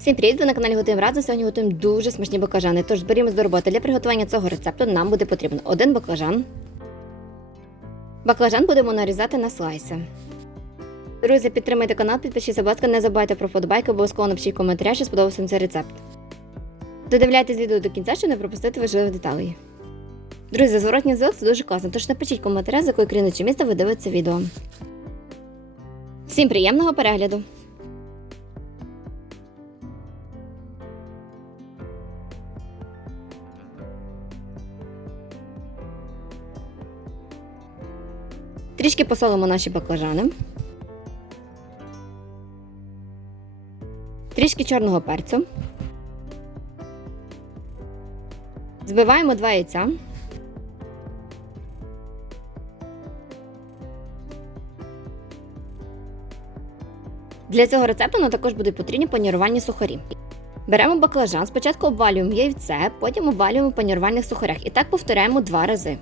Всім привіт! Ви на каналі Готуємо разом. Сьогодні готуємо дуже смачні баклажани. Тож берімось до роботи. Для приготування цього рецепту нам буде потрібно один баклажан. Баклажан будемо нарізати на слайси. Друзі, підтримайте канал, підпишіться, будь ласка, не забувайте про вподобайки, обов'язково напишіть коментаря, що сподобався цей рецепт. Додивляйтесь відео до кінця, щоб не пропустити важливих деталей. Друзі, зворотній зв'язок це дуже класно, тож напишіть коментаря, з якої країни чи міста ви дивитеся відео. Всім приємного перегляду! Трішки посолимо наші баклажани. Трішки чорного перцю. Збиваємо два яйця. Для цього рецепту нам також будуть потрібні панірувальні сухарі. Беремо баклажан, спочатку обвалюємо яйце, потім обвалюємо панірувальних сухарях. І так повторяємо два рази.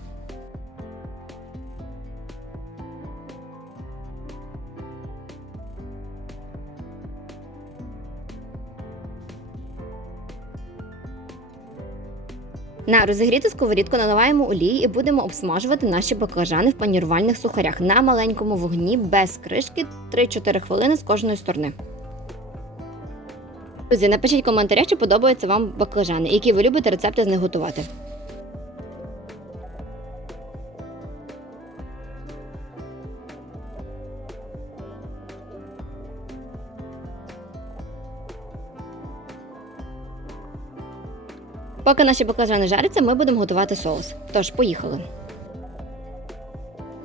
На розігріту сковорідку наливаємо олії і будемо обсмажувати наші баклажани в панірувальних сухарях на маленькому вогні без кришки 3-4 хвилини з кожної сторони. Друзі, напишіть в коментарях, чи подобаються вам баклажани, які ви любите рецепти з них готувати. Поки наші баклажани жаряться, ми будемо готувати соус. Тож, поїхали.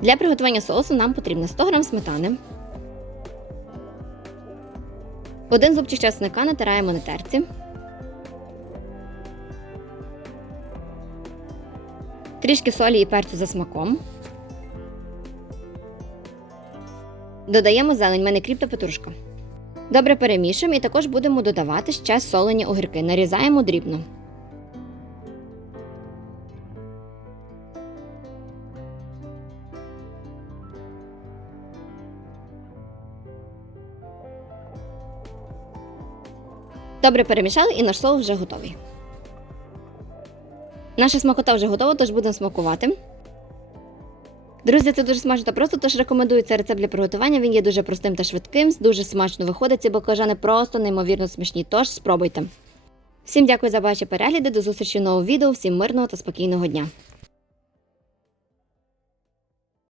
Для приготування соусу нам потрібно 100 г сметани. Один зубчик чесника натираємо на терці. Трішки солі і перцю за смаком. Додаємо зелень, в мене кріп та петрушка. Добре перемішуємо і також будемо додавати ще солені огірки. Нарізаємо дрібно. Добре перемішали і наш соус вже готовий. Наша смакота вже готова, тож будемо смакувати. Друзі, це дуже смачно та просто, тож рекомендую цей рецепт для приготування. Він є дуже простим та швидким, дуже смачно виходить. Ці баклажани просто неймовірно смачні, тож спробуйте. Всім дякую за ваші перегляди, до зустрічі в новому відео, всім мирного та спокійного дня.